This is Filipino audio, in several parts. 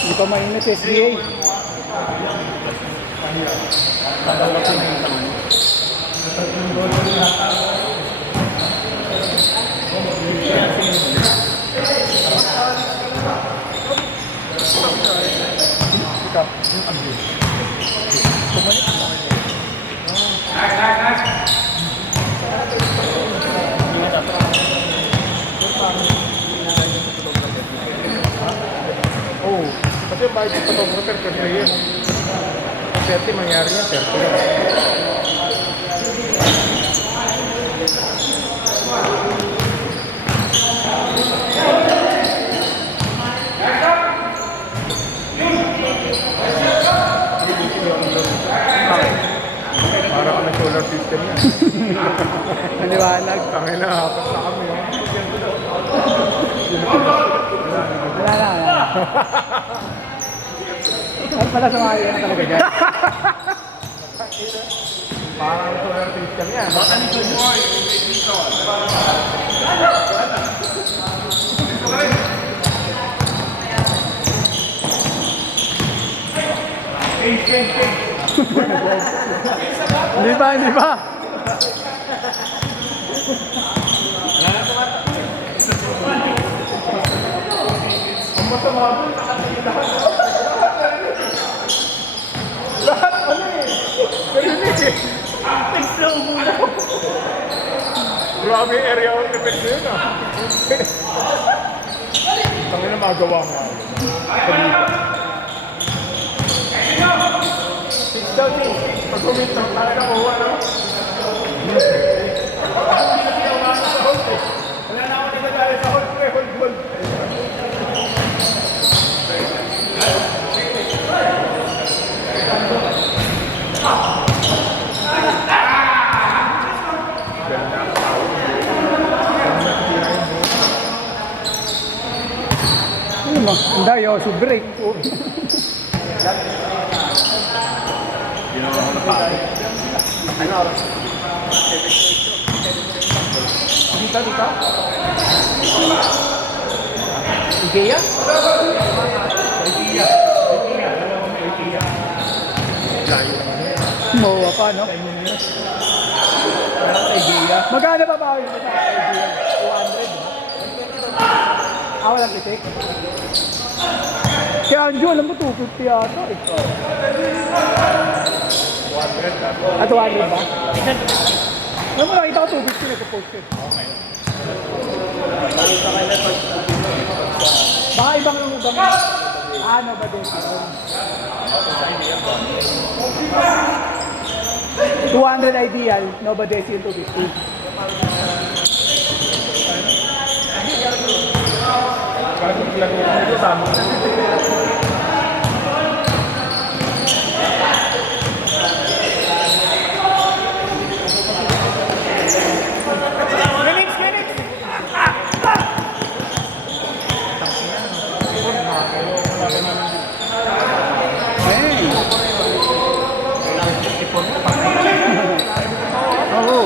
Hindi pa mainit SBA. Oh, kasi bayad yung photographer kasi yun. 30 mangyari yan, 30 lang. Para ka na solar system yan. Maliwanag. Tangin na, hapat na kami. Wala na. At pala sumali ka na talaga dyan. Parang solar system yan. Hindi pa. Ang masama doon, lahat ano eh. Karinig eh. Extra umuna. Grabe yung area of effect na yun ah. Kami na magawa nga. Six down eh. Pag kumita, talaga ko wala. Wala na ako nagdadali sa hold. Hold. Hindi, yo, break. Ano oras? Dito? Ikea? Ikea. Mawa pa, no? Magkano pa ba ako yung 200, ba? Walang itik. Kaya Anjo, alam mo, 250 yata eh. 200 ba? Alam mo, nakita ko 250 nag-post yun. Baka ibang yung ibang. Ano ba din? 200 ideal, no ba din yung 250? Kasi lang ito tama. Oo.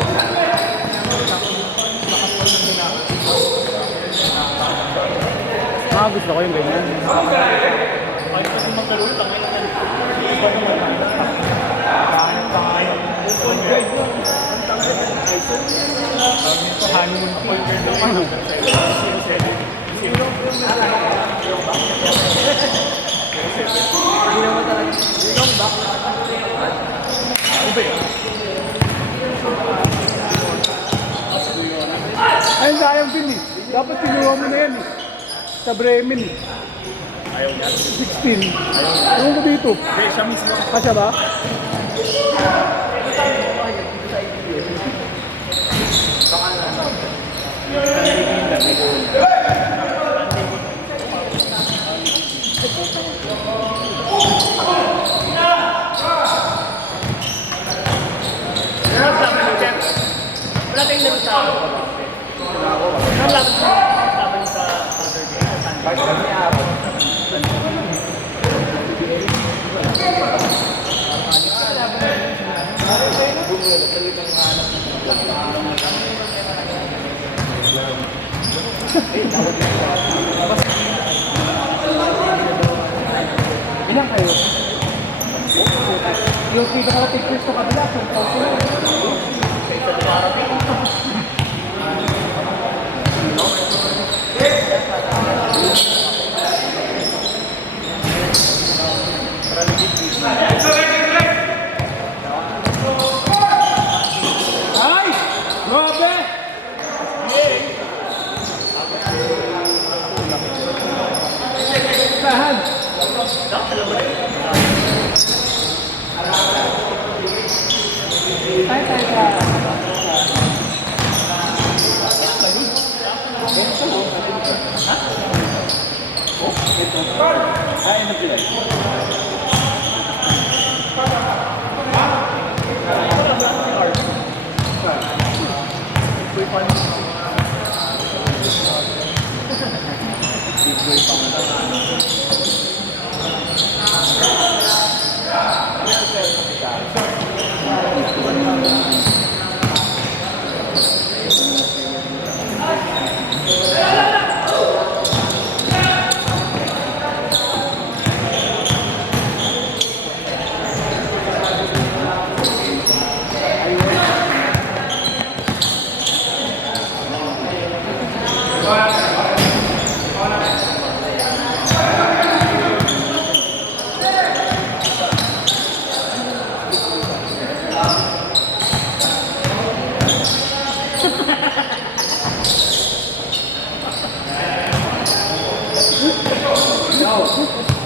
Gusto ko yung ganyan. Ayun, sayang din eh. Dapat sinuha mo na yan eh. Sa Bremen eh. Ayaw niya. 16. Ayaw ko dito. Okay, siya mismo. Kasya ba? Wala tayong laro sa Wala lang laban sa Saturday. Ilan kayo? Yung pinaka-pictures sa kabila, kung ay! Grabe! Tahan!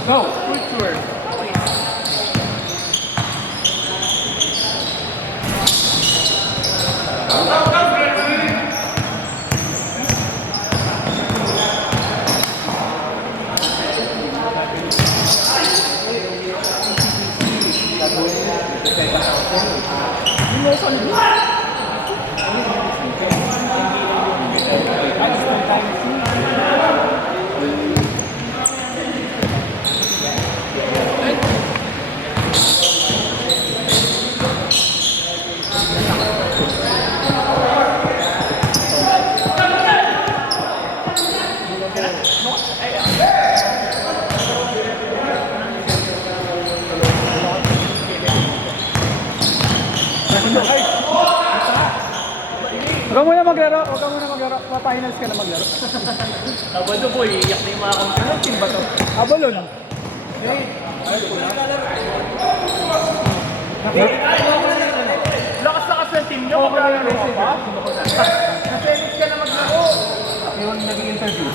Go! Quick tour! Huwag ka muna maglaro, huwag ka muna maglaro. Pa-finals ka na maglaro. Sabado po, iiyak na yung mga kampiyon. Team ba to? Abalon. Lakas-lakas ng team nyo. Maglalaro ka pa? Na-tennis ka na maglaro. Yung naging interview.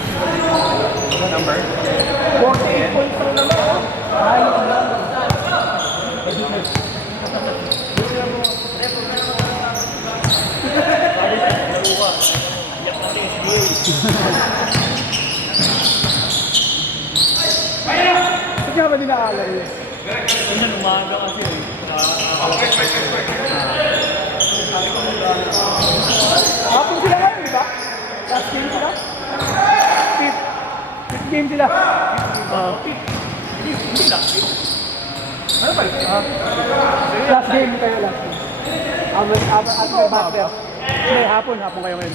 Number? 48 points lang naman. Ba't nga ba dinaalam yun? Ano, umaga kasi eh. Hapon sila ngayon, di ba? Last game sila? Fifth game sila. Hindi lang. Ano ba? Last game kayo, last game. At may master. Hindi, hapon kayo ngayon.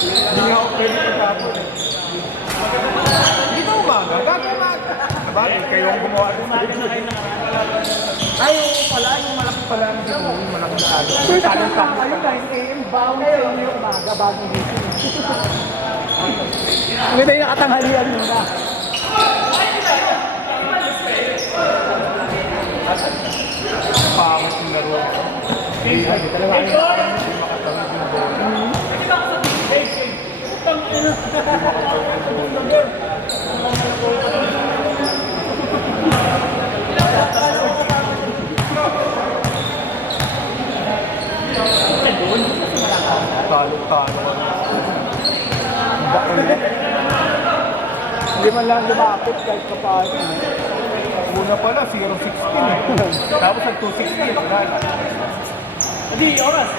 Hindi nga ako pwede pagkapon. Hindi ba umaga? Gagamaga. Sabagay, kayo ang gumawa doon. Ay, yung pala, yung malaki pala. Yung malaki na ano. So, nakakita kayo, 9 AM, baon kayo yung umaga, bagong gising. Ang ito yung nakatanghalian muna. Pangit yung laro. man lang lumapit kahit pa paano. Una pala, 0-16 eh. Tapos ang 2-16, wala na. Hindi, oras.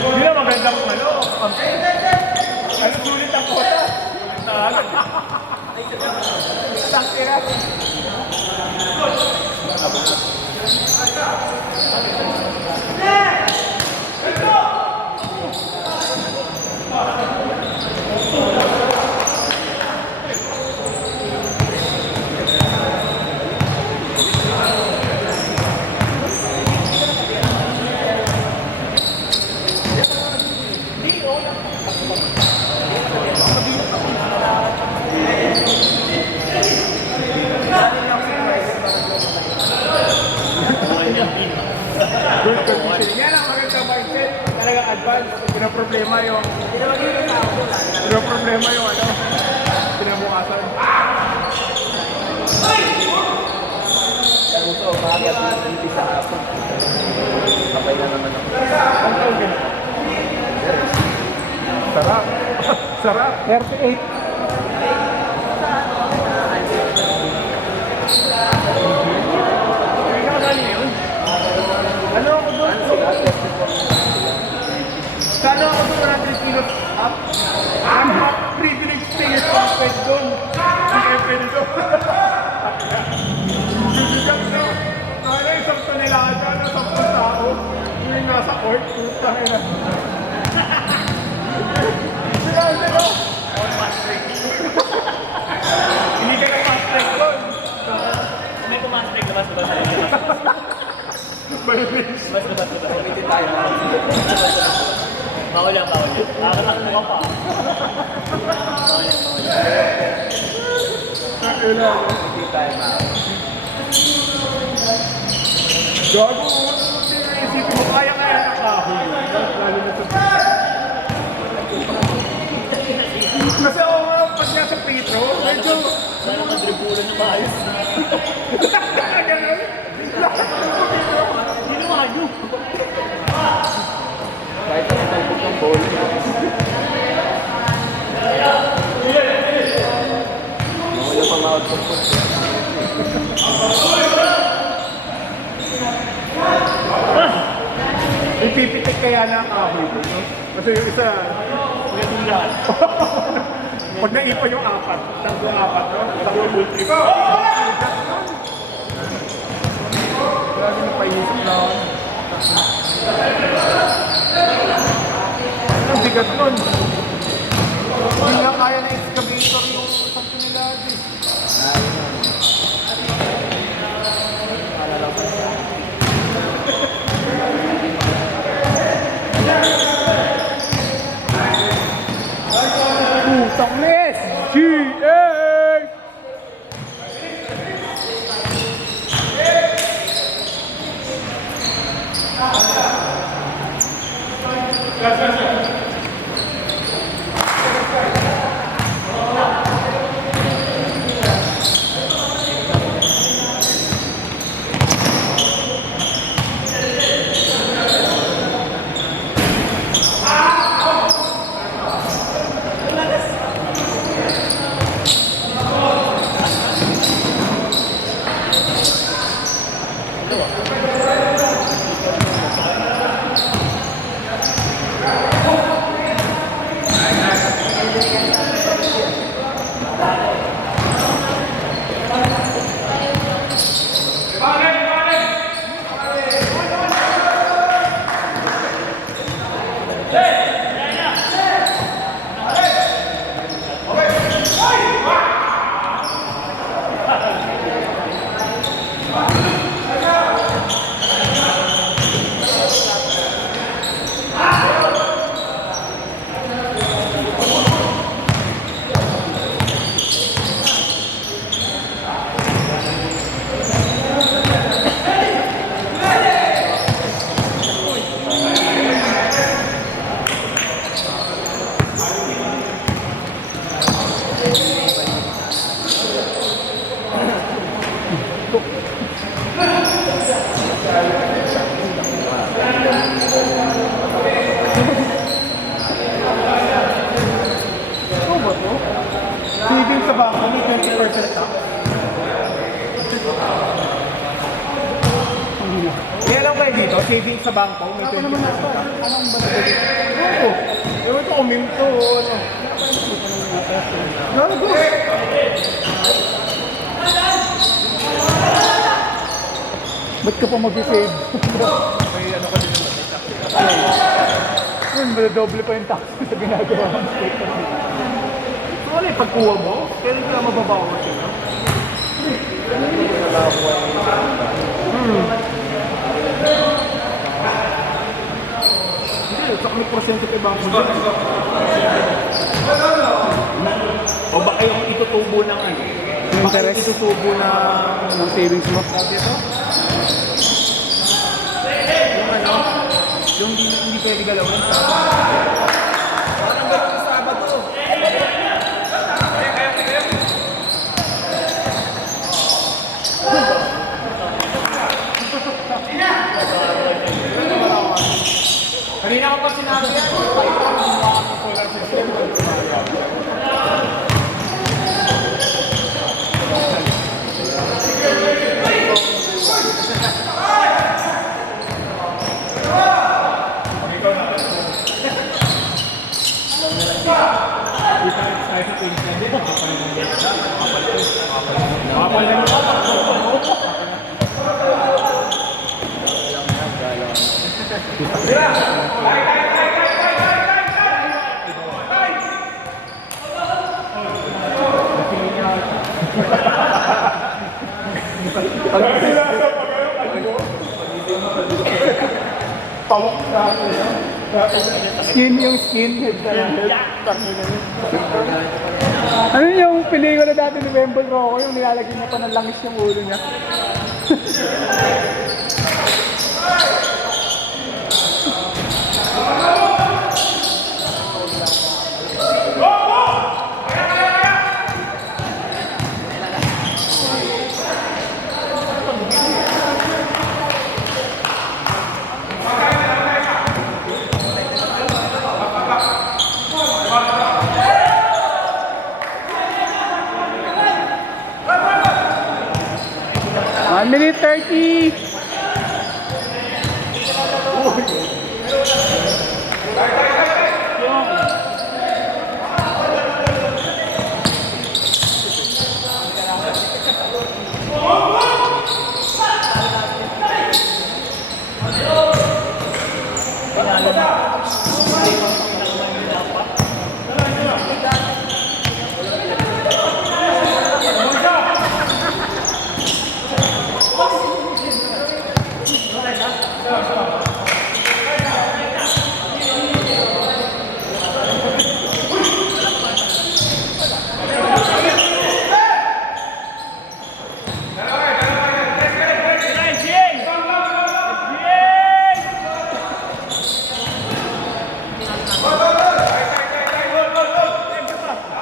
Hindi na magandang ano. Ano sulit ang kota? Tangkira. Good conditioning. Yan ang magandang mindset. Talagang advance. Pinaproblema yung ano. Pinabukasan. Gusto ko bakit hindi sa hapon. Kapay na naman ako. Ang tawag yun. Sarap. Sarap. 38. Ano ako doon? Kano ako doon 100 kilos up? Ano ba? Privilege players pa pwede doon. Hindi kayo pwede doon. Bibigat na. Kaya isang tonelada na 10 tao. Yung nasa court, puta na. Sinabi ko. Hindi ka na-fast-track doon. May kumasrik na mas Malinis. Umitin tayo. Bawal yan, bawal yan. Nakakatakbo ka pa. Bawal yan, bawal yan. Umitin tayo, Gago, isipin mo, kaya-kaya na kahoy. Lalo na sa... Kasi ako nga, pag nasa Petro, medyo... Sana madribulan na maayos. Ganun. Hindi naman yun. Kahit na talbog ng ball. Wala pang out-put po. Ipipitik kaya na ang kahoy ko, no? Kasi yung isa... Nadulaan. Pag naipa yung apat, apat, no? Tatlo bull trip. Grabe na paisip na ako. Ang bigat nun. Hindi na kaya na excavator yung isang tonelada. Putang mes! GX! savings sa bangko, may Ako 20%. naman ako. Anong ba nabili? Oo. Ewan ko kung minto o ano. Gago. Ba't ka pa mag-save? May ano ka din naman. Yun, doble pa yung tax sa ginagawa ng state. So ano yung pagkuha mo? Kailan ka mababawas yun? Hindi, saka may porsyento kay bangko dyan. O baka yung itutubo ng ano? Yung Baka yung interest? itutubo ng Yung savings mo? dito? Yung ano? Yung hindi pwede galawin. Parang gano'n sa Sabado. Kanina ko pa sinabi yan. Skin yung skin, head na lang. Ano yung pelikula dati ni Wemble Rocco, yung nilalagyan niya pa ng langis yung ulo niya? One minute 30.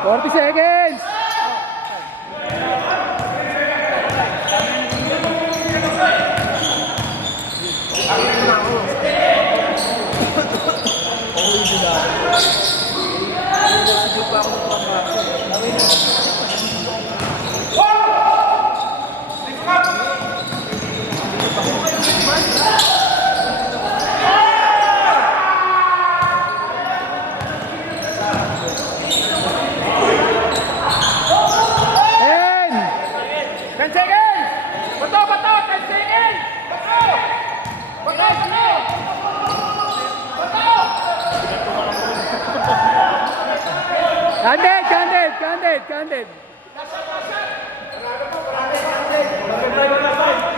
Forty seconds. Ten. 10 seconds! Bato! 10 seconds! Bato! Candid.